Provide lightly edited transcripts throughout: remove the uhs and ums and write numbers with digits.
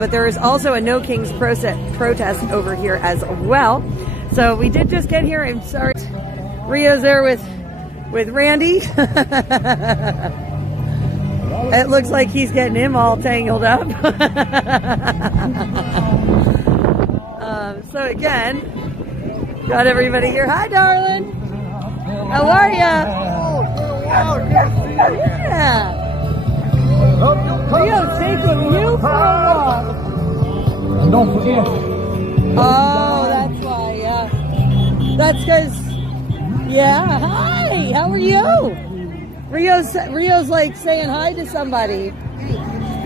But there is also a No Kings protest over here as well. So we did just get here. I'm sorry. Rio's there with Randy. It looks like he's getting him all tangled up. So again, got everybody here. Hi, darling. How are ya? Yeah. Rio's taking you for a walk. And don't forget. Oh, that's why, yeah. That's because, yeah. Hi, how are you? Rio's like saying hi to somebody.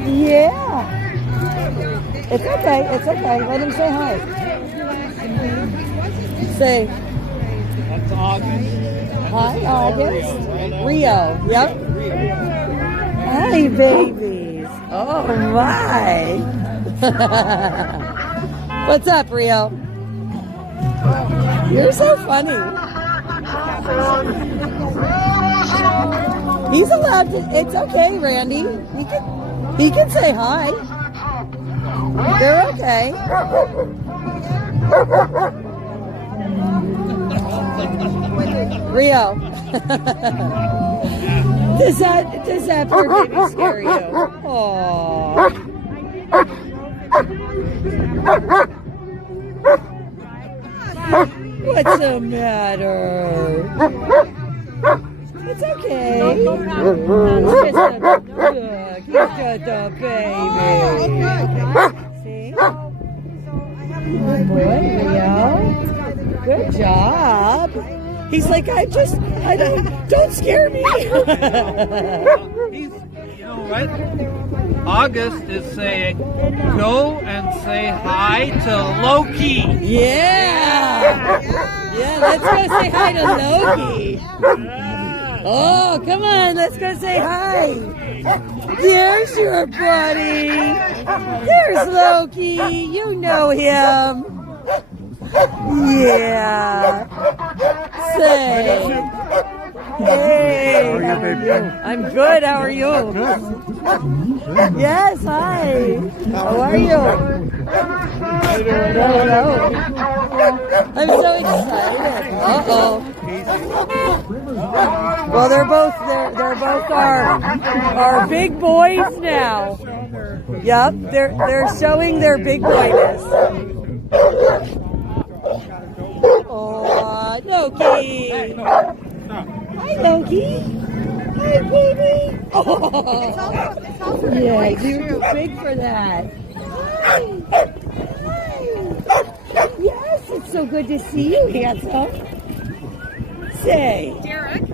Yeah. It's okay, it's okay. Let him say hi. Say. That's August. Hi, August. Rio, yep. Hi, babies. Oh, my. What's up, Rio? You're so funny. He's allowed to. It's okay, Randy. He can say hi. They're okay. Rio. Does that poor baby scare you? Aww. What's the matter? It's okay. He's just a baby. See? Good boy, Rio. Good job. He's like, don't scare me. You know what? August is saying, go and say hi to Loki. Yeah. Yeah, let's go say hi to Loki. Oh, come on, let's go say hi. There's your buddy. There's Loki. You know him. Yeah. Say. Hey. How are you? I'm good. How are you? Yes, hi. How are you? Hello. I'm so excited. Uh-oh. Well, they're both our big boys now. Yep, they're showing their big boyness. Oh, Loki. Hi, Loki. Hi, baby. Oh, yeah, you're too big for that. Hi. Hi. Yes, it's so good to see you, handsome. Say. Derek.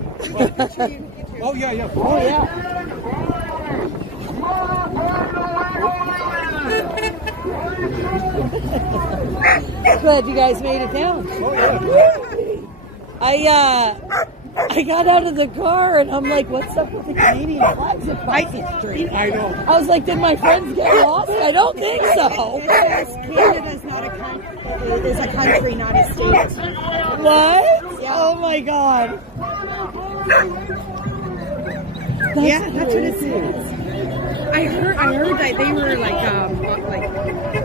Oh, yeah. Oh, yeah. Glad you guys made it down. Oh, yeah. I got out of the car and I'm like, what's up with the Canadian flags at Bison Street? I know. I was like, did my friends get lost? I don't think so. Canada's not a country. It is a country, not a state. What? Yeah. Oh my God. That's what it says. I heard that they were like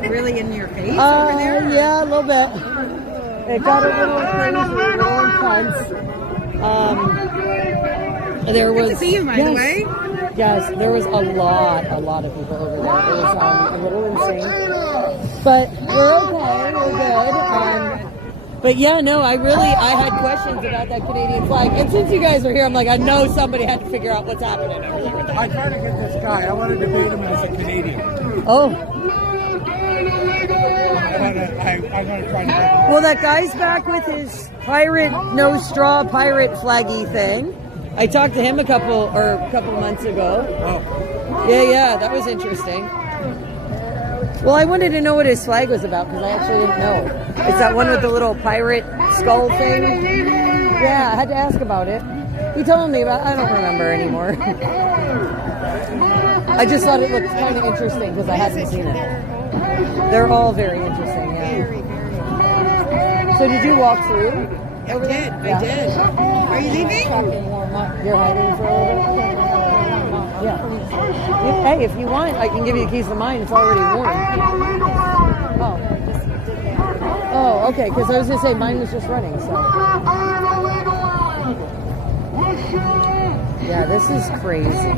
really in your face over there. Yeah, a little bit. It got a little crazy, a little intense. There was. Good to see you, by the way. Yes, there was a lot of people over there. It was a little insane, but we're okay. We're good. But yeah, no, I had questions about that Canadian flag, and since you guys are here, I'm like, I know somebody had to figure out what's happening over there. I tried to get this guy. I want to debate him as a Canadian. Oh. I'm going to try to get him. Well, that guy's back with his no straw pirate flaggy thing. I talked to him a couple months ago. Oh. Yeah, that was interesting. Well, I wanted to know what his flag was about because I actually didn't know. It's that one with the little pirate skull thing. Yeah, I had to ask about it. He told me about it. I don't remember anymore. I just thought it looked kind of interesting because I hadn't seen it. They're all very interesting, yeah. So did you walk through? I did. Are you leaving? You're hiding for a little bit? Yeah. Hey, if you want, I can give you the keys to mine. It's already warm. Oh. Oh, okay, because I was going to say mine was just running, so. Yeah, this is crazy.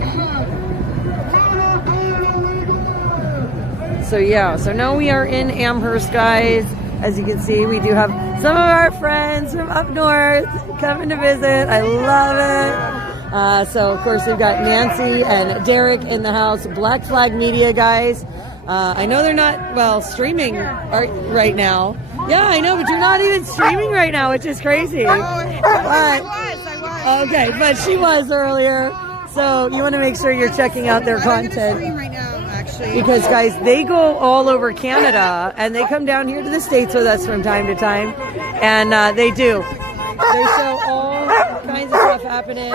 So yeah, so now we are in Amherst, guys. As you can see, we do have some of our friends from up north coming to visit. I love it. So of course we've got Nancy and Derek in the house. Black Flag Media, guys. I know they're not, well, streaming right now. Yeah, I know, but you're not even streaming right now, which is crazy. I was. Okay, but she was earlier. So you want to make sure you're checking out their content. I'm gonna stream right now, actually. Because, guys, they go all over Canada, and they come down here to the States with us from time to time. And they do. They show all kinds of stuff happening.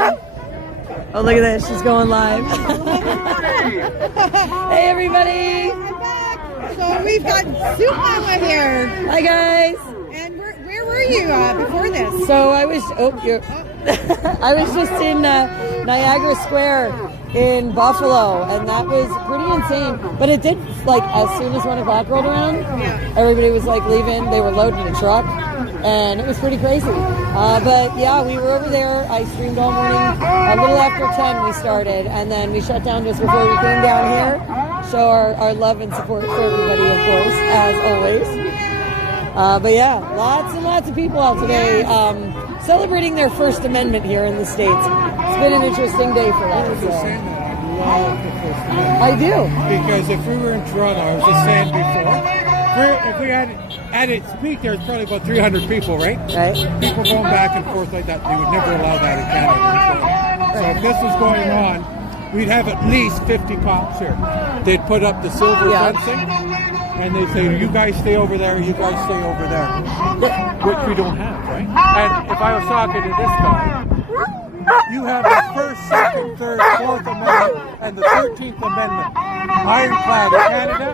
Oh, look at this. She's going live. Hey, everybody. So we've got Soupmama here. Hi, guys. And where were you before this? So I was, I was just in Niagara Square in Buffalo, and that was pretty insane. But it did, like, as soon as 1 o'clock rolled around, everybody was like leaving. They were loading a truck, and it was pretty crazy. But yeah, we were over there. I streamed all morning. A little after 10 we started, and then we shut down just before we came down here. Show our love and support for everybody, of course, as always. But yeah, lots and lots of people out today celebrating their First Amendment here in the States. It's been an interesting day for them. So. I love the First Amendment. I do. Because if we were in Toronto, I was just saying before, if we had its peak, there's probably about 300 people, right? Right. People going back and forth like that, they would never allow that in Canada. So if this was going on, we'd have at least 50 cops here. They'd put up the silver fencing, and they'd say, you guys stay over there, you guys stay over there. Which we don't have, right? And if I was talking to this guy, you have the First, Second, Third, Fourth Amendment, and the 13th Amendment. Ironclad in Canada,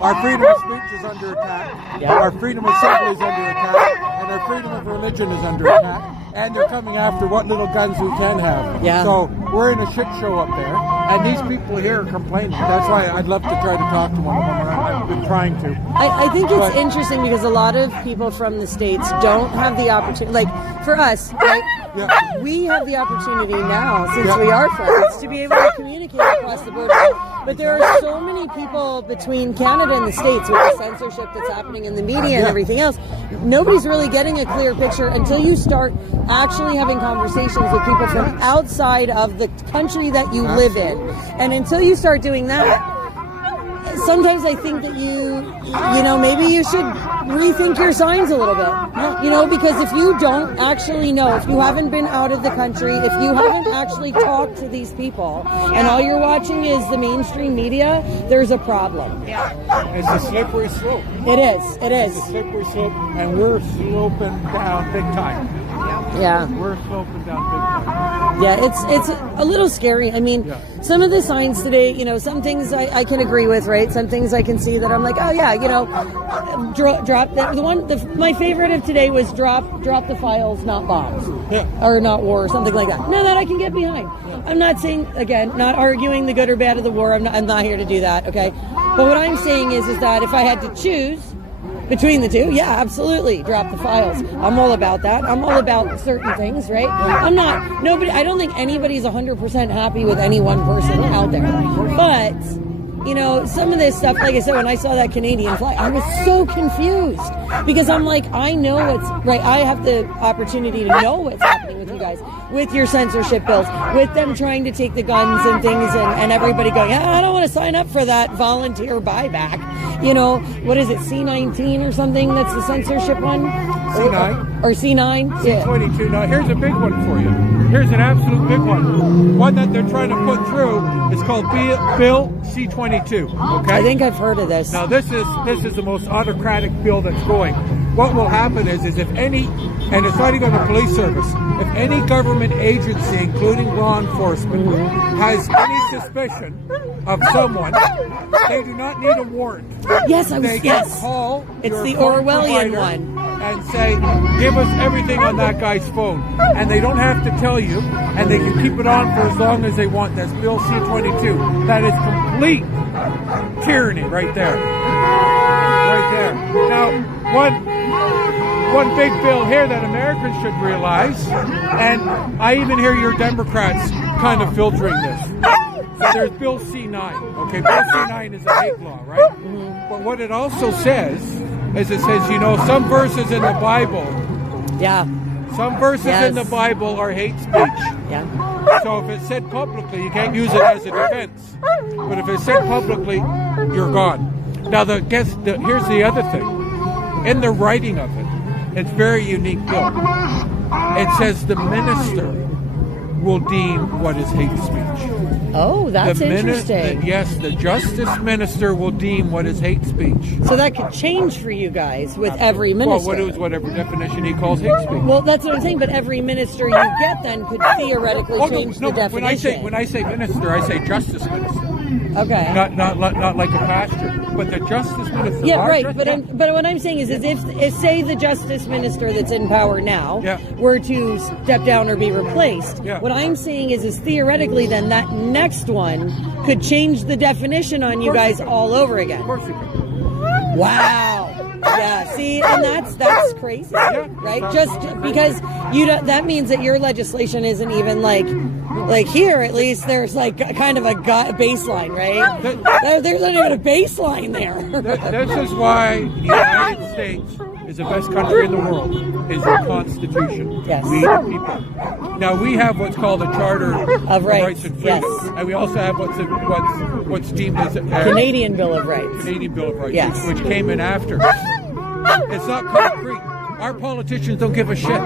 our freedom of speech is under attack, our freedom of assembly is under attack, and our freedom of religion is under attack. And they're coming after what little guns we can have. Yeah. So we're in a shit show up there, and these people here are complaining. That's why I'd love to try to talk to one of them, and I've been trying to. I think it's interesting because a lot of people from the States don't have the opportunity, like for us, right? Yeah. We have the opportunity now, since we are friends, to be able to communicate across the border. But there are so many people between Canada and the States with the censorship that's happening in the media and everything else. Nobody's really getting a clear picture until you start actually having conversations with people from outside of the country that you live in. And until you start doing that, sometimes I think that you know, maybe you should rethink your signs a little bit. You know, because if you don't actually know, if you haven't been out of the country, if you haven't actually talked to these people, and all you're watching is the mainstream media, there's a problem. It's a slippery slope. It is. It is. It's a slippery slope, and we're sloping down big time. Yeah. We're sloping down big time. Yeah, it's a little scary. I mean, some of the signs today, you know, some things I can agree with, right? Some things I can see that I'm like, oh yeah, you know, drop that. My favorite of today was drop the files, not bombs, or not war, or something like that. No, that I can get behind. I'm not saying, again, not arguing the good or bad of the war. I'm not here to do that, okay? But what I'm saying is that if I had to choose between the two, yeah, absolutely, drop the files. I'm all about that. I'm all about certain things, right? I don't think anybody's 100% happy with any one person out there. But, you know, some of this stuff, like I said, when I saw that Canadian flag, I was so confused. Because I'm like, I know what's right. I have the opportunity to know what's happening with you guys, with your censorship bills, with them trying to take the guns and things, and everybody going, I don't want to sign up for that volunteer buyback. You know, what is it, C-19 or something? That's the censorship one? C9. Or C9? C-22. Now, here's a big one for you. Here's an absolute big one. One that they're trying to put through is called Bill C-22. Okay? I think I've heard of this. Now, this is the most autocratic bill that's going. what will happen is if any, and it's not even a police service, if any government agency, including law enforcement, has any suspicion of someone, they do not need a warrant. Yes, They can call It's your the phone Orwellian provider one. and say, give us everything on that guy's phone. And they don't have to tell you, and they can keep it on for as long as they want. That's Bill C-22. That is complete tyranny right there. Right there. Now, one big bill here that Americans should realize, and I even hear your Democrats kind of filtering this. So there's Bill C-9. Okay, Bill C-9 is a hate law, right? But what it also says is it says, you know, some verses in the Bible, some verses in the Bible are hate speech. Yeah. So if it's said publicly, you can't use it as a defense. But if it's said publicly, you're gone. Now, here's the other thing. In the writing of it, it's very unique bill. It says the minister will deem what is hate speech. Oh, that's interesting. Yes, the justice minister will deem what is hate speech. So that could change for you guys with every minister. Well, whatever definition he calls hate speech. Well, that's what I'm saying. But every minister you get then could theoretically change the definition. When I say minister, I say justice minister. Okay. Not like a pastor, but the justice minister. Yeah, right. But what I'm saying is if say the justice minister that's in power now were to step down or be replaced, what I'm saying is theoretically then that next one could change the definition on you guys all over again. Of course it could. Wow. Yeah. See, and that's crazy, right? Just because that means that your legislation isn't even like here. At least there's like kind of a baseline, right? There's not even a baseline there. This is why the United States is the best country in the world. Is the Constitution. Yes. We the people. Now we have what's called a Charter of Rights and Freedoms, and we also have what's deemed as a Canadian Bill of Rights. Canadian Bill of Rights, which came in after. It's not concrete. Our politicians don't give a shit,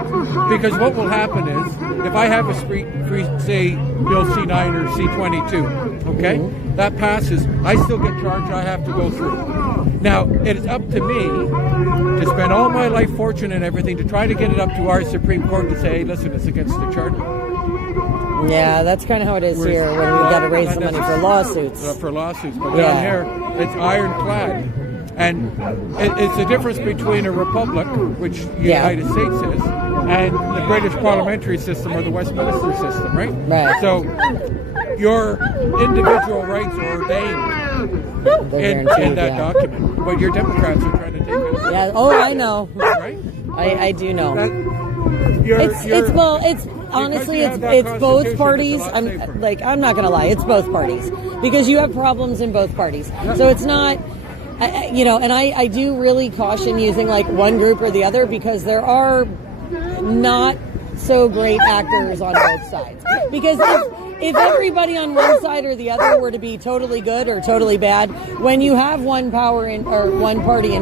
because what will happen is if I have a say Bill C-9 or C-22, okay, that passes, I still get charged. I have to go through. Now it is up to me to spend all my life fortune and everything to try to get it up to our Supreme Court to say, hey, listen, it's against the Charter. Yeah, that's kind of how it is here when we've got to raise the money for lawsuits. But down here, it's ironclad. And it's the difference between a republic, which the United States is, and the British parliamentary system or the Westminster system, right? Right. So your individual rights are ordained in that document, but your Democrats are trying to take it away. Yeah. Oh, I know. Right? I do know. It's honestly, it's both parties. I'm not gonna lie, it's both parties because you have problems in both parties. So it's not. And I do really caution using like one group or the other because there are not so great actors on both sides. Because if everybody on one side or the other were to be totally good or totally bad, when you have one party in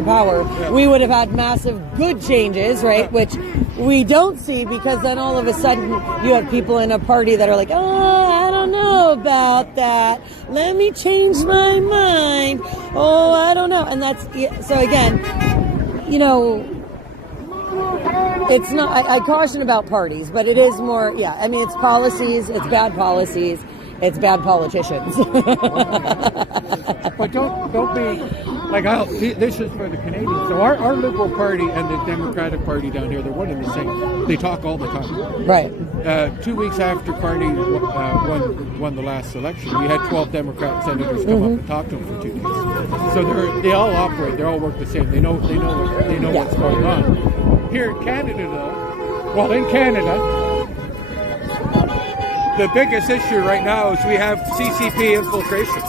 power, we would have had massive good changes, right? Which we don't see because then all of a sudden you have people in a party that are like, oh, I don't know about that. Let me change my mind. Oh, I don't know. And that's, so again, it's not, I caution about parties, but it is more, it's policies, it's bad policies, it's bad politicians. But don't be, this is for the Canadians. So our Liberal Party and the Democratic Party down here, they're one and the same. They talk all the time. Right. 2 weeks after Carney won the last election, we had 12 Democrat senators come up and talk to him for 2 days. So they all operate, they all work the same. They know what's going on. Here in Canada, though, in Canada, the biggest issue right now is we have CCP infiltration.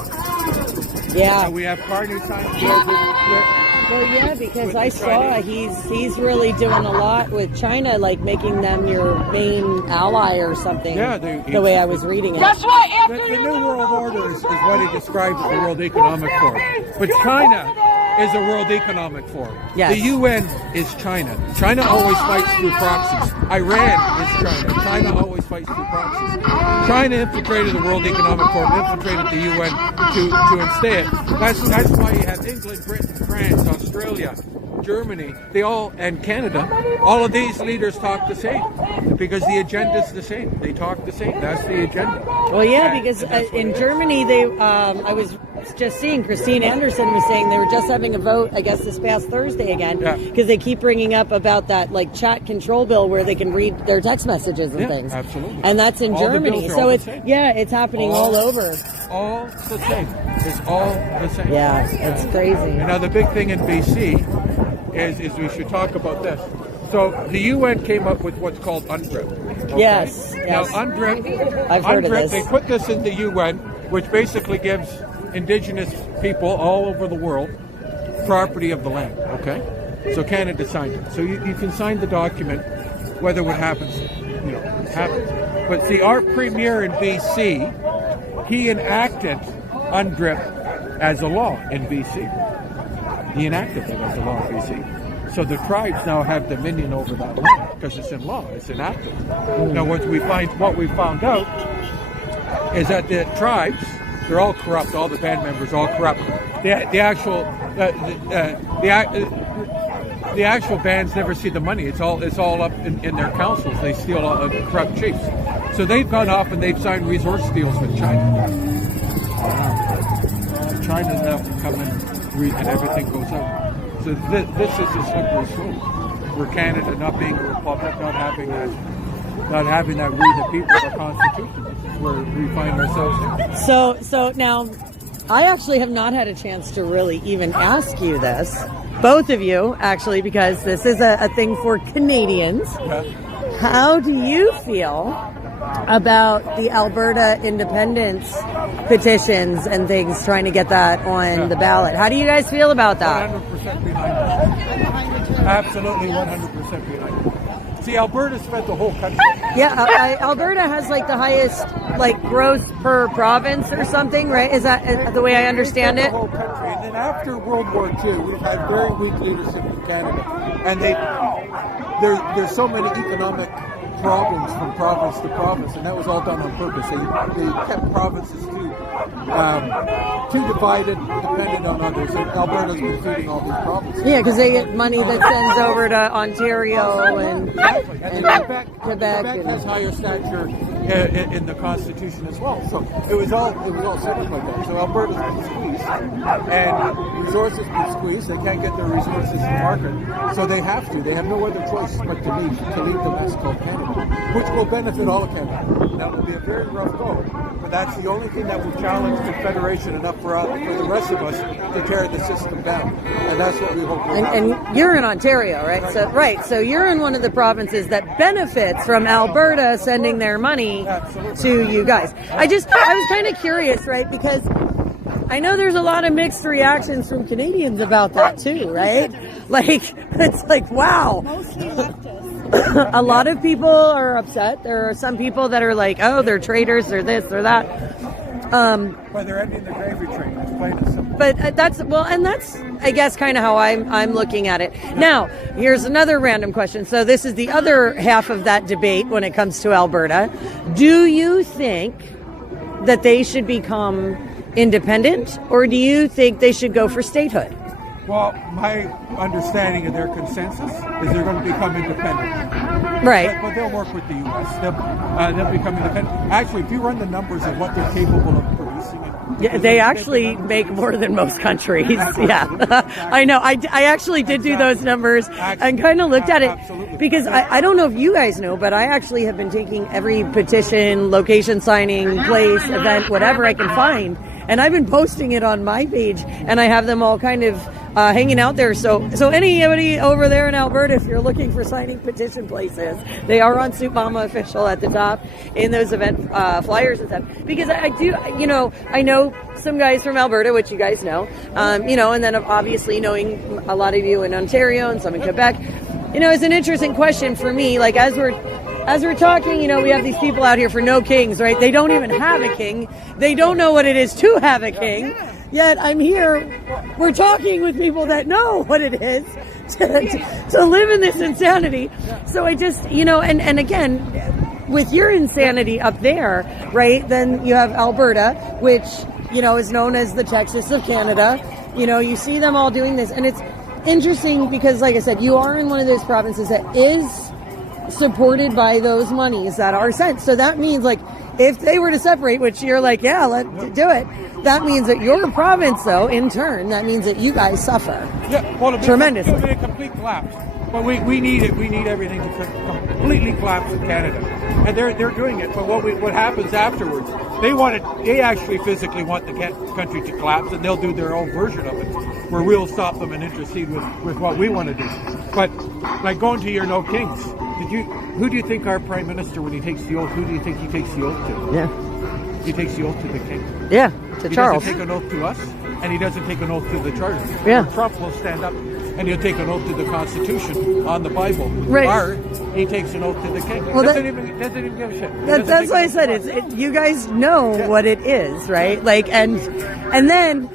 Yeah. We have Carney signs. Well, yeah, because I saw he's really doing a lot with China, like making them your main ally or something. Yeah, the way I was reading it. That's right. The New World Order is what he describes as the World Economic Forum. But China is a World Economic Forum. Yes. The UN is China. China always fights through proxies. Iran is China. China always fights through proxies. China infiltrated the World Economic Forum, infiltrated the UN to instead. That's why you have England, Britain, France, Australia, in Germany, and Canada, all of these leaders talk the same because the agenda's the same. They talk the same. That's the agenda. Well, yeah, because in Germany, I was just seeing Christine Anderson was saying they were just having a vote, I guess, this past Thursday again, because they keep bringing up about that like chat control bill where they can read their text messages and things. Absolutely. And that's in Germany. So it's it's happening all over. All the same. It's all the same. Yeah, it's crazy. And now the big thing in BC is we should talk about this. So the UN came up with what's called UNDRIP. Okay? Yes. Now UNDRIP, I've heard of this. They put this in the UN, which basically gives Indigenous people all over the world property of the land. Okay. So Canada signed it. So you can sign the document, whether what happens, happens. But see, our premier in BC, he enacted UNDRIP as a law in BC. He enacted it as a law in BC. So the tribes now have dominion over that land because it's in law, it's enacted. Now, what we found out is that the tribes, they're all corrupt. All the band members are all corrupt. The actual bands never see the money. It's all up in their councils. They steal all the corrupt chiefs. So they've gone off and they've signed resource deals with China. China's now come in and everything goes up. So this is a slippery slope. For Canada not being a republic, not having that we the people, the Constitution. This is where we find ourselves. So now, I actually have not had a chance to really even ask you this. Both of you, actually, because this is a thing for Canadians. Yeah. How do you feel about the Alberta independence petitions and things, trying to get that on the ballot? How do you guys feel about that? 100% behind it. Absolutely 100% behind it. See, Alberta spent the whole country. Yeah, Alberta has like the highest gross per province or something, right? Is that the way I understand it? The whole country. And then after World War II, we've had very weak leadership in Canada. And there's so many economic problems from province to province, and that was all done on purpose. They kept provinces too divided, dependent on others, and Alberta's been feeding all these provinces. Yeah, because they get money that sends over to Ontario and Quebec has higher stature in the Constitution as well. So it was all set up like that. So Alberta's been squeezed, and resources been squeezed. They can't get their resources to market, so they have to. They have no other choice but to leave the mess called Canada, which will benefit all of Canada. That will be a very rough go, but that's the only thing that will challenge Confederation enough for the rest of us to tear the system down, and that's what we hope. And you're in Ontario, right? So you're in one of the provinces that benefits from Alberta sending their money to you guys. I was kind of curious, right? Because I know there's a lot of mixed reactions from Canadians about that too, right? It's like, wow. Mostly leftist. A lot of people are upset. There are some people that are like, oh, they're traitors, they're this, they're that. But they're ending the gravy train. It's plain and simple. But that's I guess, kind of how I'm looking at it. Now, here's another random question. So this is the other half of that debate when it comes to Alberta. Do you think that they should become independent, or do you think they should go for statehood? Well, my understanding of their consensus is they're going to become independent. Right. But they'll work with the U.S. They'll become independent. Actually, if you run the numbers of what they're capable of producing... Yeah, they actually make more than most countries. Yeah, I know. I actually did do those numbers and kind of looked at it because I don't know if you guys know, but I actually have been taking every petition, location signing, place, event, whatever I can find, and I've been posting it on my page, and I have them all kind of hanging out there. So anybody over there in Alberta, if you're looking for signing petition places, they are on SoupMamaOfficial at the top in those event flyers and stuff. Because I know some guys from Alberta, which you guys know, and then obviously knowing a lot of you in Ontario and some in Quebec, it's an interesting question for me. Like as we're talking, we have these people out here for no kings, right? They don't even have a king. They don't know what it is to have a king. Yet I'm here, we're talking with people that know what it is to live in this insanity. So I just, and again, with your insanity up there, right, then you have Alberta, which, is known as the Texas of Canada. You see them all doing this. And interesting because, like I said, you are in one of those provinces that is supported by those monies that are sent. So that means, like, if they were to separate, which you're like, yeah, let's do it, that means that your province, though, in turn, that means that you guys suffer. Yeah, well, tremendously. It'll be a complete collapse. But we need it. We need everything to completely collapse in Canada, and they're doing it. But what happens afterwards? They actually physically want the country to collapse, and they'll do their own version of it, where we'll stop them and intercede with what we want to do. But like going to your No Kings, who do you think our Prime Minister, when he takes the oath, who do you think he takes the oath to? Yeah. He takes the oath to the king. Yeah, to he Charles. He doesn't take an oath to us, and he doesn't take an oath to the Charter. Yeah. Trump will stand up, and he'll take an oath to the Constitution on the Bible. Right. Or he takes an oth to the king. Well, doesn't even give a shit. That's why I said you guys know what it is, right? Like, and then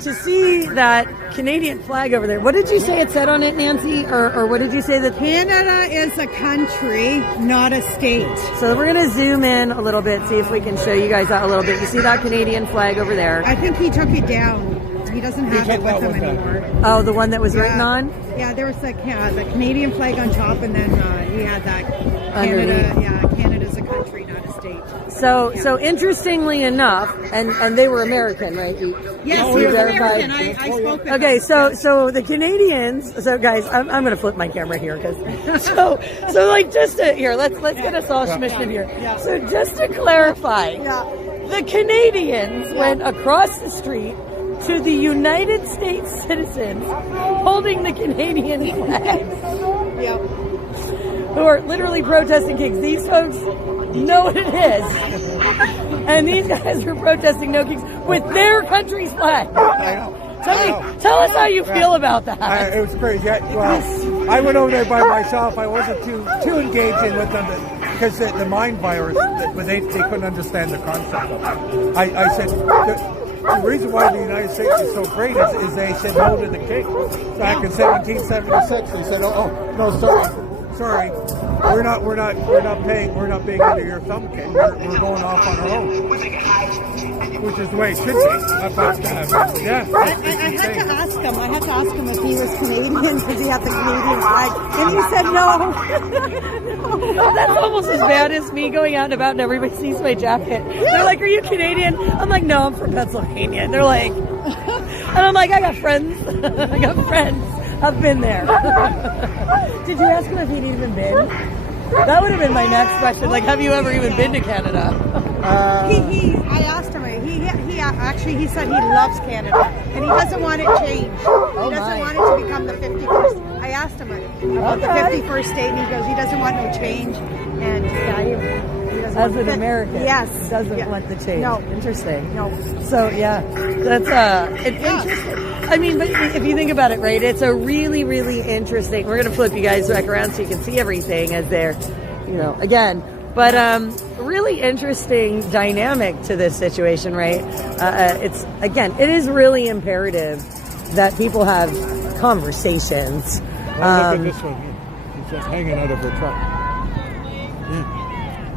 to see that Canadian flag over there. What did you say it said on it, Nancy? Or what did you say that? Canada is a country, not a state. So we're going to zoom in a little bit, see if we can show you guys that a little bit. You see that Canadian flag over there? I think he took it down. He doesn't have it with him anymore. Oh, the one that was written on? Yeah, there was the Canadian flag on top, and then he had that underneath. Canada. Yeah, Canada's a country, not a state. So interestingly enough, and they were American, right? Yes, you he was verified? American. I spoke with Okay, him. so the Canadians. So guys, I'm going to flip my camera here because so like just to here. Let's get us all smushed in here. Yeah. So just to clarify, the Canadians went across the street to the United States citizens holding the Canadian flags, Yep. who are literally protesting kings. These folks know what it is, and these guys are protesting No Kings with their country's flag. I know. Tell us how you feel about that. It was crazy. Well, I went over there by myself. I wasn't too engaging with them because the mind virus, they couldn't understand the concept of it. I said, the reason why the United States is so great is they said no to the king. Back in 1776, they said, oh no, sorry, we're not being under your thumb, king. We're going off on our own, which is the way it should be. But, yeah, I had to ask him. I had to ask him if he was Canadian because he had the Canadian flag, and he said no. That's almost as bad as me going out and about and everybody sees my jacket. They're like, "Are you Canadian?" I'm like, "No, I'm from Pennsylvania." And they're like, and I'm like, "I got friends. I got friends. I've been there." Did you ask him if he'd even been? That would have been my next question. Like, have you ever even been to Canada? I asked him. He said he loves Canada and he doesn't want it changed. He doesn't want it to become the 51st. I asked him about the 51st state, and he goes, he doesn't want no change. And he doesn't As want an American, yes, doesn't want the change. No, interesting. No. So that's interesting. I mean, but if you think about it, right, it's a really, really interesting. We're gonna flip you guys back around so you can see everything as they're, again. But really interesting dynamic to this situation, right? It is really imperative that people have conversations. Look at this one here. It's just hanging out of the truck.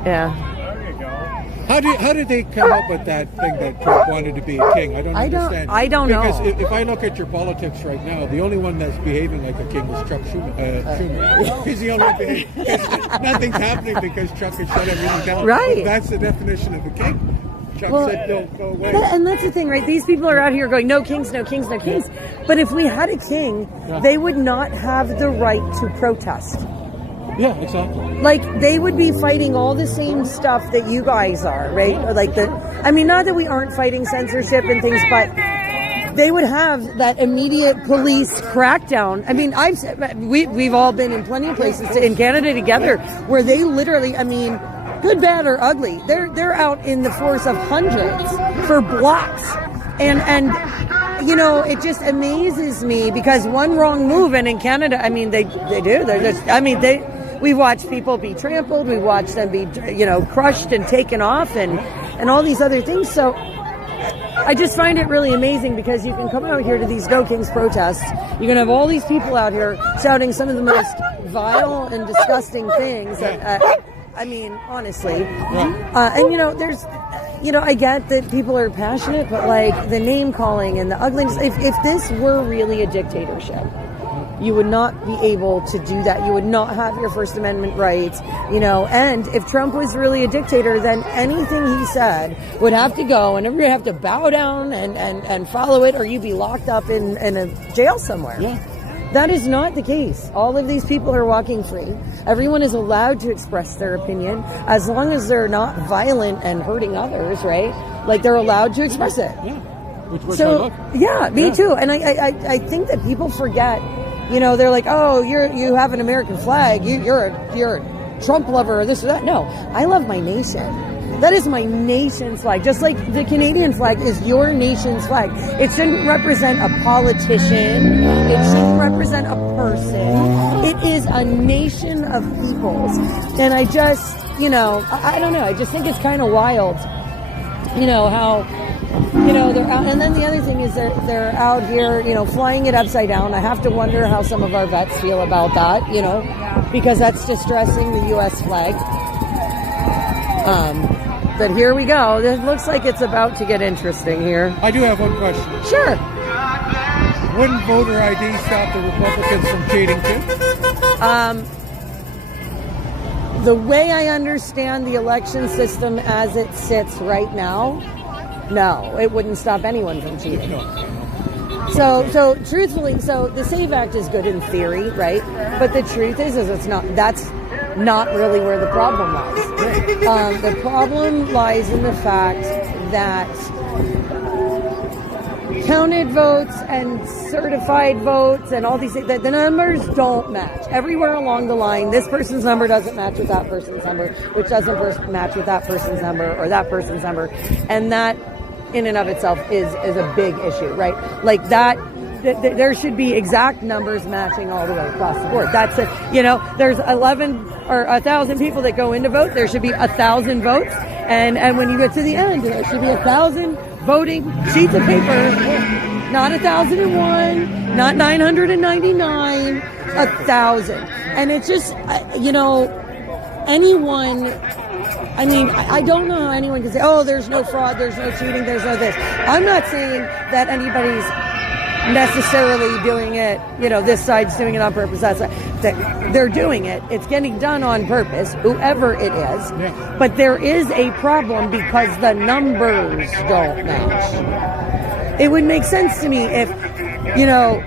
Yeah. How did they come up with that thing that Trump wanted to be a king? I don't understand. I don't know. Because if I look at your politics right now, the only one that's behaving like a king is Chuck Schumer. He's the only one behaving. Nothing's happening because Chuck has shut everything down. Right. But that's the definition of a king. Chuck said, "Don't go away." And that's the thing, right? These people are out here going, "No kings, no kings, no kings." But if we had a king, they would not have the right to protest. Yeah, exactly. Like, they would be fighting all the same stuff that you guys are, right? Like not that we aren't fighting censorship and things, but they would have that immediate police crackdown. I mean, we've all been in plenty of places in Canada together where they literally, good, bad, or ugly, they're out in the force of hundreds for blocks, and it just amazes me because one wrong move, and in Canada, they do. They're just, we watch people be trampled. We watch them be, crushed and taken off and all these other things. So I just find it really amazing because you can come out here to these No Kings protests. You're going to have all these people out here shouting some of the most vile and disgusting things. Honestly. There's, I get that people are passionate, but like the name calling and the ugliness, if this were really a dictatorship, you would not be able to do that. You would not have your First Amendment rights, you know. And if Trump was really a dictator, then anything he said would have to go, and everybody would have to bow down and follow it, or you'd be locked up in a jail somewhere. Yeah. That is not the case. All of these people are walking free. Everyone is allowed to express their opinion as long as they're not violent and hurting others, right? Like, they're allowed to express it. Yeah. Which was So, yeah, me too. And I think that people forget, you know, they're like, oh, you have an American flag. You're a Trump lover or this or that. No, I love my nation. That is my nation's flag. Just like the Canadian flag is your nation's flag. It shouldn't represent a politician. It shouldn't represent a person. It is a nation of peoples. And I just, you know, I don't know. I just think it's kind of wild, you know, how, you know, they're out. And then the other thing is they're out here, you know, flying it upside down. I have to wonder how some of our vets feel about that, you know, because that's distressing the U.S. flag. But here we go. It looks like it's about to get interesting here. I do have one question. Sure. Wouldn't voter ID stop the Republicans from cheating too? The way I understand the election system as it sits right now, no, it wouldn't stop anyone from cheating. So truthfully, the SAVE Act is good in theory, right? But the truth is it's not. That's not really where the problem lies. The problem lies in the fact that counted votes and certified votes and all these things, that the numbers don't match. Everywhere along the line, this person's number doesn't match with that person's number, which doesn't match with that person's number or that person's number. And that in and of itself is a big issue, right? Like that, there should be exact numbers matching all the way across the board. That's it. You know, there's 11 or 1,000 people that go in to vote. There should be 1,000 votes. And when you get to the end, there should be 1,000 voting sheets of paper, not 1,001, not 999, 1,000. And it's just, you know, anyone, I mean, I don't know how anyone can say, oh, there's no fraud, there's no cheating, there's no this. I'm not saying that anybody's necessarily doing it, you know, this side's doing it on purpose, that they're doing it. It's getting done on purpose, whoever it is. Yeah. But there is a problem because the numbers don't match. It would make sense to me if, you know,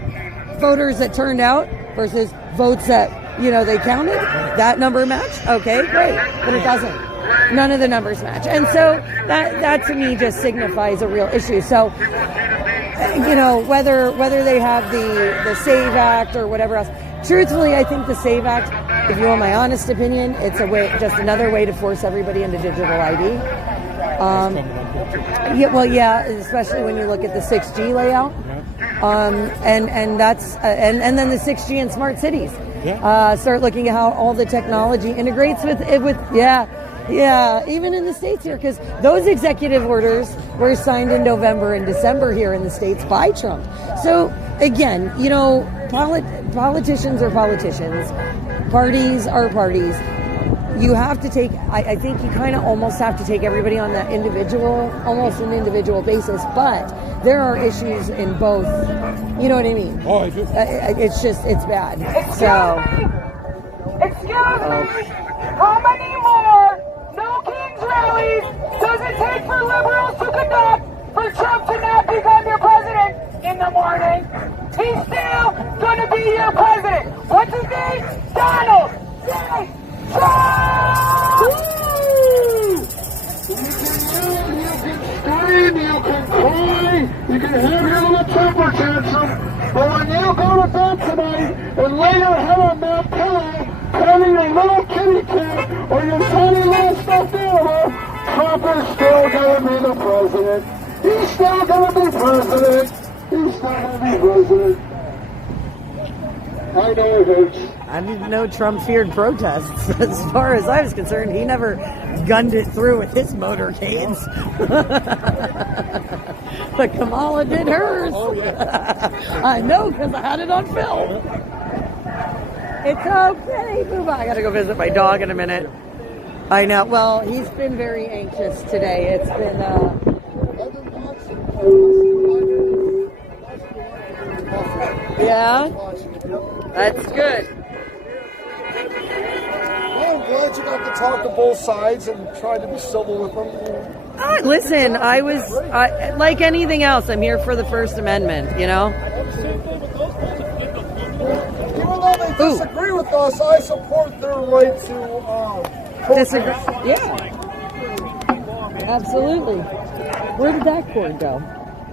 voters that turned out versus votes that, you know, they counted, that number matched. Okay, great. But it doesn't. None of the numbers match. And so that to me just signifies a real issue. So, you know, whether they have the SAVE Act or whatever else. Truthfully, I think the SAVE Act, if you want my honest opinion, it's a way, just another way to force everybody into digital ID. Yeah, well, yeah, especially when you look at the 6G layout, and that's and then the 6G in smart cities. Start looking at how all the technology integrates with yeah, even in the States here, because those executive orders were signed in November and December here in the States by Trump. So again, you know, politicians are politicians, parties are parties. You have to take, I think you kind of almost have to take everybody on that almost an individual basis, but there are issues in both, you know what I mean? Oh, I do. It's bad. Excuse me, how many more No Kings rallies does it take for liberals to conduct for Trump to not become your president in the morning? He's still gonna be your president. What's his name? Donald J. Trump! You can cry, you can have your little temper tantrum, but when you go to bed tonight and lay your head on that pillow, petting your little kitty cat or your tiny little stuffed animal, Trump is still going to be the president. He's still going to be president. He's still going to be president. I know it hurts. I didn't know Trump feared protests. As far as I was concerned, he never gunned it through with his motorcades. But Kamala did hers. Oh, yeah. I know because I had it on film. It's okay, Booba. I got to go visit my dog in a minute. I know. Well, he's been very anxious today. It's been... Yeah? Watching it, yep. That's good. Well, I'm glad you got to talk to both sides and try to be civil with them. Listen, I was, like anything else, I'm here for the First Amendment, you know? Even though they disagree with us, I support their right to Disagree? Yeah. Absolutely. Where did that cord go?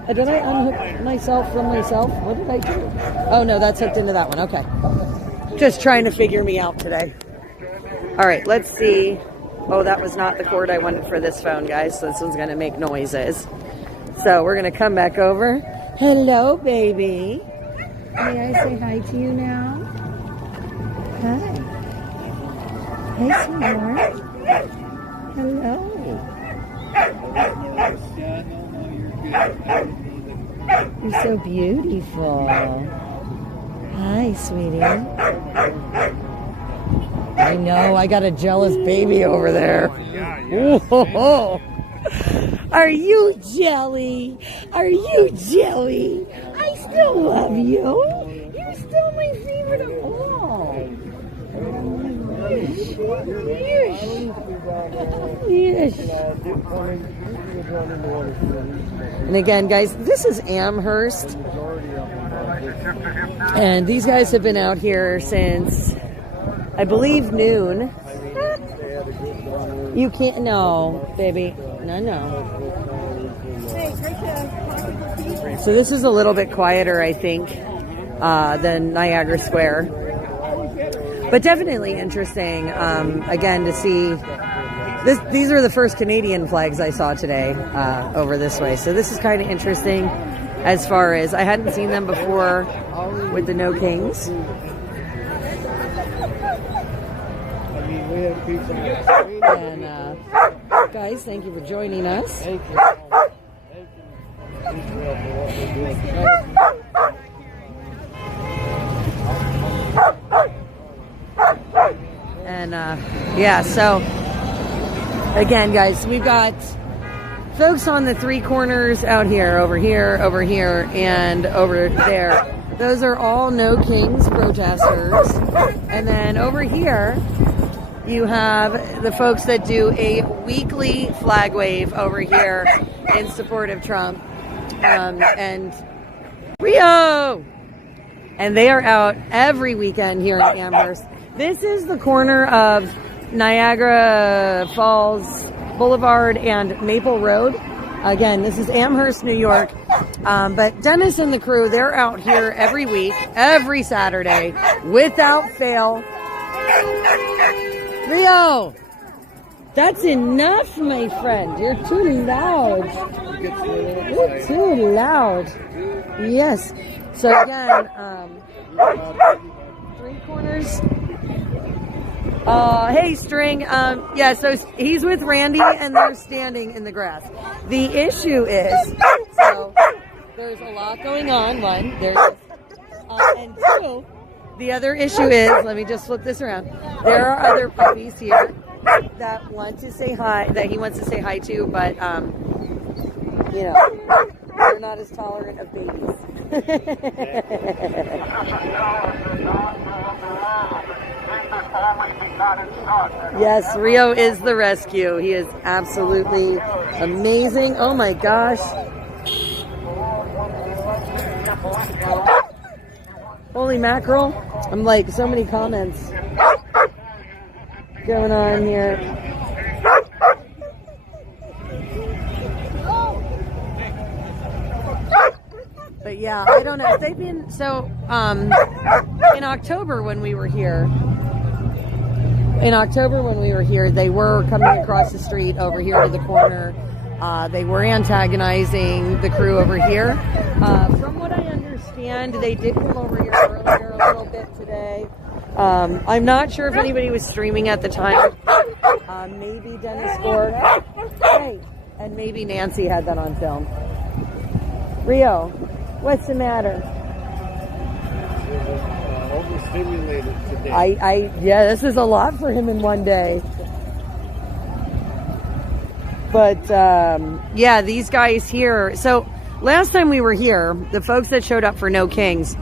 Did I unhook myself from myself? What did I do? Oh, no, that's hooked into that one. Okay. Just trying to figure me out today. All right, let's see. Oh, that was not the cord I wanted for this phone, guys. So this one's going to make noises. So we're going to come back over. Hello, baby. May I say hi to you now? Hi. Hey, sweetheart. Hello. You're so beautiful. Hi, sweetie. I know, I got a jealous baby over there. Whoa. Are you jelly? Are you jelly? I still love you. You're still my favorite of all. Yes. And again, guys, this is Amherst. And these guys have been out here since, I believe, noon. You can't, no, baby. No. So this is a little bit quieter, I think, than Niagara Square. But definitely interesting, again, to see. These are the first Canadian flags I saw today over this way. So this is kind of interesting as far as I hadn't seen them before with the No Kings. And guys, thank you for joining us. Thank you. And yeah, so again, guys, we've got folks on the three corners out here, over here, and over there. Those are all No Kings protesters. And then over here, you have the folks that do a weekly flag wave over here in support of Trump. And Rio! And they are out every weekend here in Amherst. This is the corner of Niagara Falls Boulevard and Maple Road. Again, this is Amherst, New York. But Dennis and the crew, they're out here every week, every Saturday, without fail. Rio, that's enough, my friend. You're too loud. You're too loud. Yes. So again, three corners. Hey, String. Yeah, so he's with Randy, and they're standing in the grass. The issue is, so there's a lot going on. One, and two, the other issue is, let me just flip this around. There are other puppies here that want to say hi, that he wants to say hi to, but you know, they're not as tolerant of babies. Yes, Rio is the rescue. He is absolutely amazing. Oh my gosh. Holy mackerel. I'm like, so many comments going on here. But yeah, I don't know. They've been, so in October when we were here, they were coming across the street over here to the corner. They were antagonizing the crew over here. From what I understand, they did come over here earlier a little bit today. I'm not sure if anybody was streaming at the time. Maybe Dennis Ford. Hey, and maybe Nancy had that on film. Rio, what's the matter? Overstimulated today. Yeah, this is a lot for him in one day. But yeah, these guys here. So last time we were here, the folks that showed up for No Kings,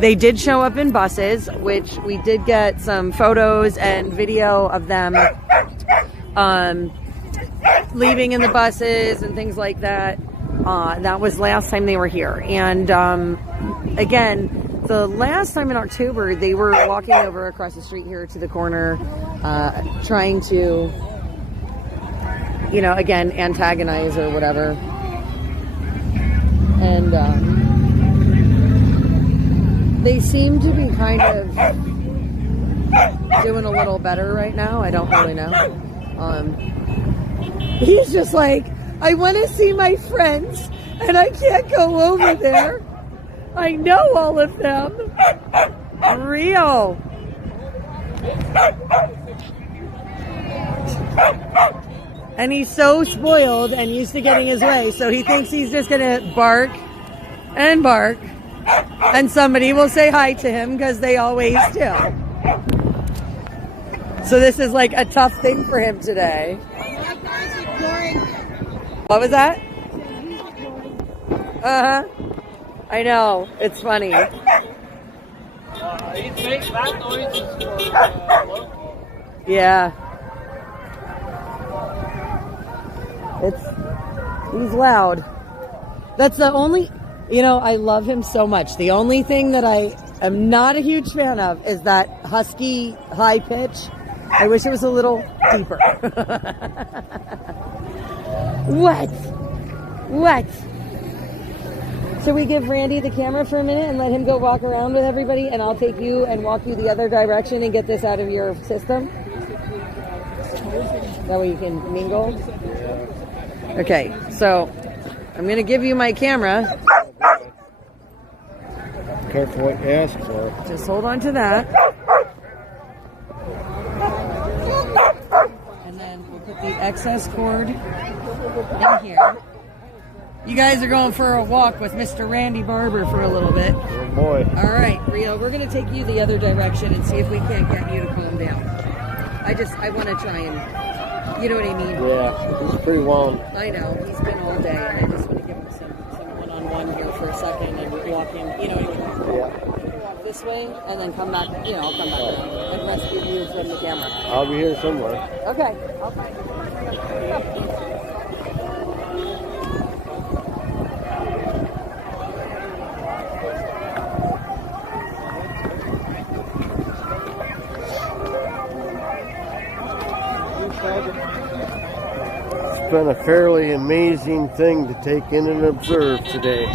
They did show up in buses, which we did get some photos and video of them leaving in the buses and things like that. That was last time they were here. And again, the last time in October, they were walking over across the street here to the corner, trying to, you know, again, antagonize or whatever. And they seem to be kind of doing a little better right now. I don't really know. He's just like, I want to see my friends, and I can't go over there. I know all of them. Rio. And he's so spoiled and used to getting his way, so he thinks he's just going to bark and bark, and somebody will say hi to him because they always do. So this is like a tough thing for him today. What was that? Uh-huh. I know. It's funny. He makes that noises for local. Yeah. He's loud. That's the only, you know, I love him so much. The only thing that I am not a huge fan of is that husky high pitch. I wish it was a little deeper. What? Should we give Randy the camera for a minute and let him go walk around with everybody, and I'll take you and walk you the other direction and get this out of your system? That way you can mingle? Okay, so I'm going to give you my camera. Careful what you ask for. Just hold on to that. And then we'll put the excess cord in here. You guys are going for a walk with Mr. Randy Barber for a little bit. Good boy. All right, Rio, we're going to take you the other direction and see if we can't get you to calm down. I want to try and, you know what I mean? Yeah, he's pretty wound. I know, he's been all day, and I just want to give him some one-on-one here for a second and walk him, you know, walk this way and then come back, you know, I'll come back around and rescue you from the camera. I'll be here somewhere. Okay, I'll find you. It's been a fairly amazing thing to take in and observe today.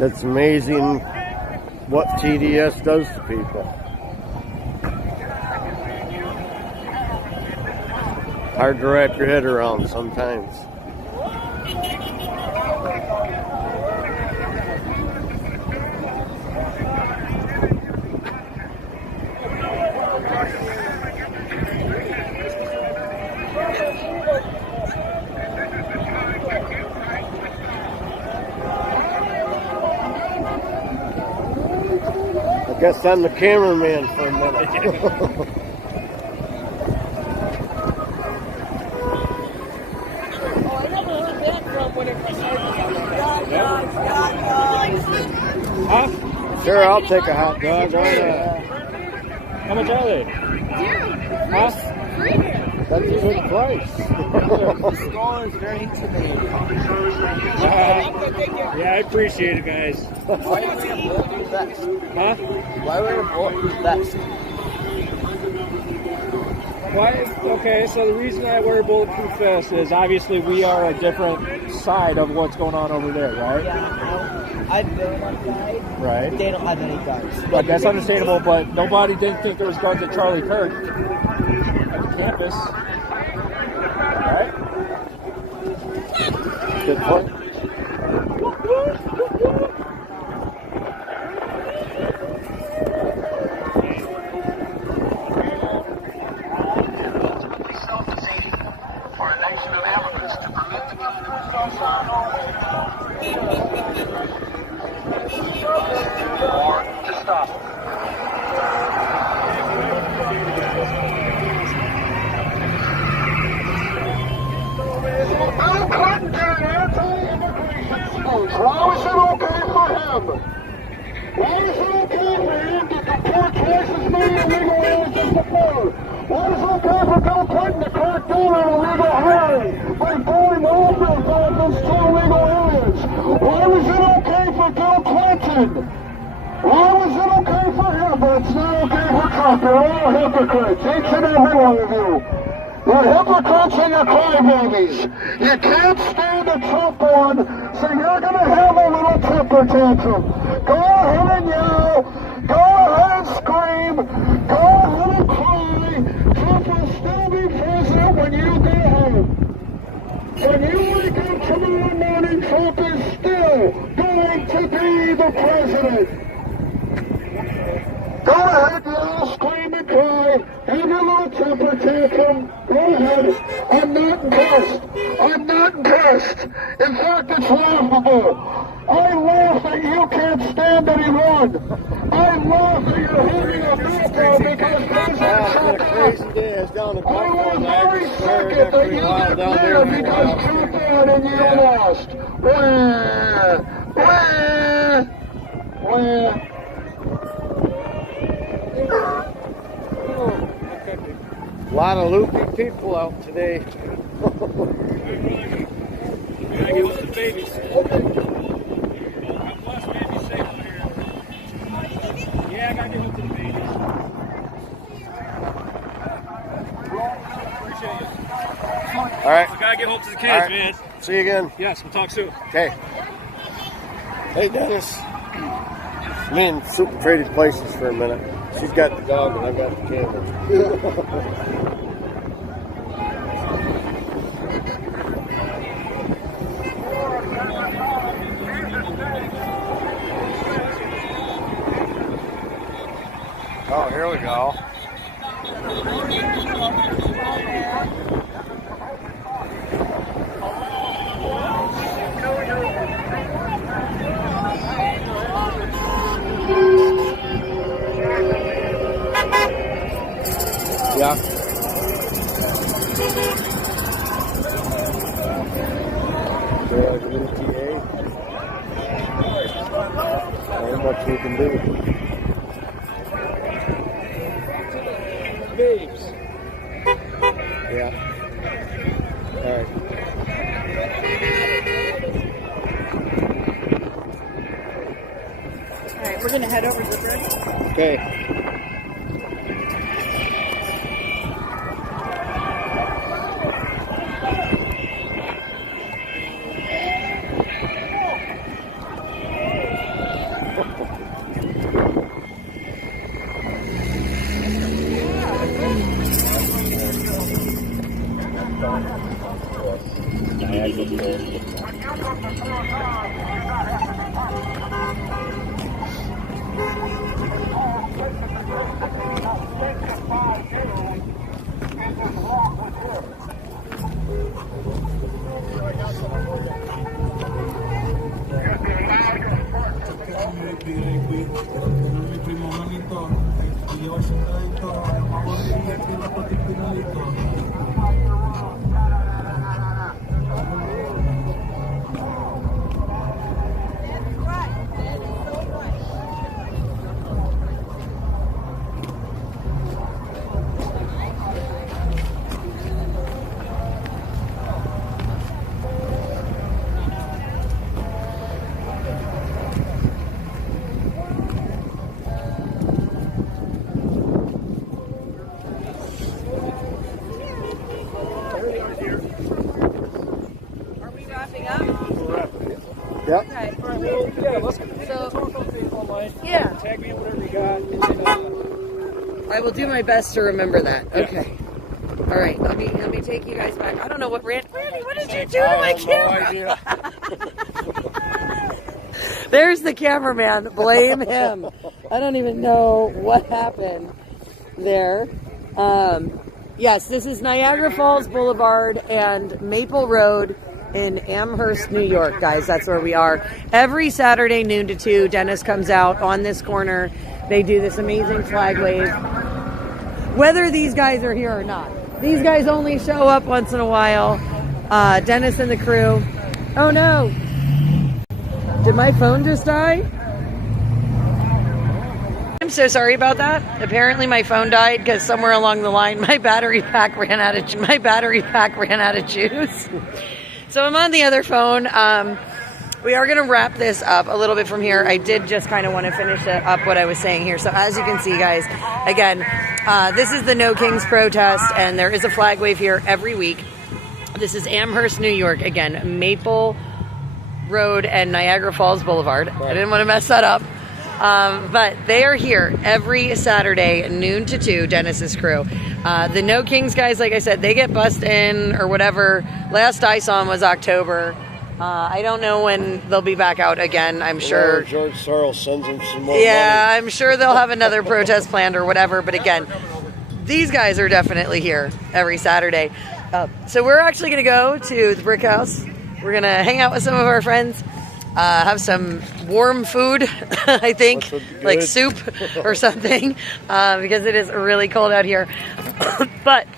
It's amazing what TDS does to people. Hard to wrap your head around sometimes. I guess I'm the cameraman for a minute. Huh? Sure, I'll take a hot dog. How much are they? Huh? That's a good price. The skull is very intimidating. Yeah, I appreciate it, guys. Why are you wearing a bulletproof vest? Huh? Why wear a bulletproof vest? Why? Okay, so the reason I wear a bulletproof vest is obviously we are a different side of what's going on over there, right? Yeah, I've been on side. Right. They don't have any guns. But that's understandable, but nobody didn't think there was guns at Charlie Kirk at the campus. Right? Good point. For a nation of immigrants to permit the or to stop. controlling illegal hiring by going over office to illegal areas. Why was it okay for Bill Clinton? Why was it okay for him, but it's not okay for Trump? You're all hypocrites, each and every one of you. You're hypocrites and you're crybabies. You can't stand a Trump one, so you're going to have a little temper tantrum. Go ahead and yell. Go ahead and scream. Go ahead and cry. Trump will still be president when you go home. When you wake up tomorrow morning, Trump is still going to be the president. Go ahead, yell, scream, and cry. Have your little temper tantrum. Go ahead. I'm not impressed. I'm not impressed. In fact, it's laughable. I laugh that you can't stand anyone. I laugh that you're having a meltdown because President Trump won. I was very second that you got there because Trump won and you lost. Wah, wah, wah. A lot of loopy people out today. Gotta get with the babies. God bless, man. Be safe out here. Yeah, I gotta get with the babies. Appreciate you. All right. I gotta get home to the kids, Right. man. See you again. Yes, we'll talk soon. Okay. Hey, Dennis. Me and Soup traded places for a minute. She's got the dog and I got the camera. Oh, here we go. Yeah. They're like a little TA. Not much we can do. Babes. Yeah. All right. All right, we're going to head over to the bridge. Okay. Yep. Okay. All right, well, yeah, let's talk on Facebook online. Yeah. Tag me in whatever you got. And, I will do my best to remember that. Okay. All right. Let me take you guys back. I don't know what Randy, what did you do to my camera? There's the cameraman. Blame him. I don't even know what happened there. Yes, this is Niagara Falls Boulevard and Maple Road in Amherst, New York, guys. That's where we are. Every Saturday, noon to 2, Dennis comes out on this corner. They do this amazing flag wave. Whether these guys are here or not. These guys only show up once in a while. Dennis and the crew. Oh no. Did my phone just die? I'm I'm so sorry about that. Apparently my phone died because somewhere along the line my battery pack ran out of juice. So I'm on the other phone. We are going to wrap this up a little bit from here. I did just kind of want to finish up what I was saying here. So as you can see, guys, again, this is the No Kings protest, and there is a flag wave here every week. This is Amherst, New York. Again, Maple Road and Niagara Falls Boulevard. I didn't want to mess that up. But they are here every Saturday, noon to 2, Dennis's crew. The No Kings guys, like I said, they get bussed in or whatever. Last I saw them was October. I don't know when they'll be back out again. I'm sure George Soros sends them some more money. I'm sure they'll have another protest planned or whatever. But again, these guys are definitely here every Saturday. So we're actually going to go to the Brick House. We're going to hang out with some of our friends, have some warm food, I think, like soup or something, because it is really cold out here. But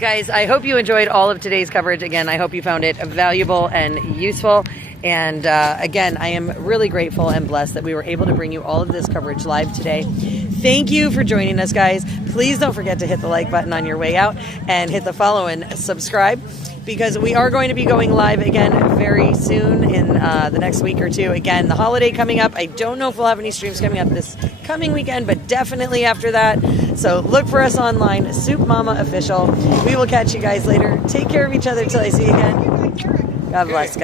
guys, I hope you enjoyed all of today's coverage. Again, I hope you found it valuable and useful. And again, I am really grateful and blessed that we were able to bring you all of this coverage live today. Thank you for joining us, guys. Please don't forget to hit the like button on your way out and hit the follow and subscribe, because we are going to be going live again very soon in the next week or two. Again, the holiday coming up. I don't know if we'll have any streams coming up this coming weekend, but definitely after that. So look for us online, SoupMamaOfficial. We will catch you guys later. Take care of each other till I see you again. God bless, guys.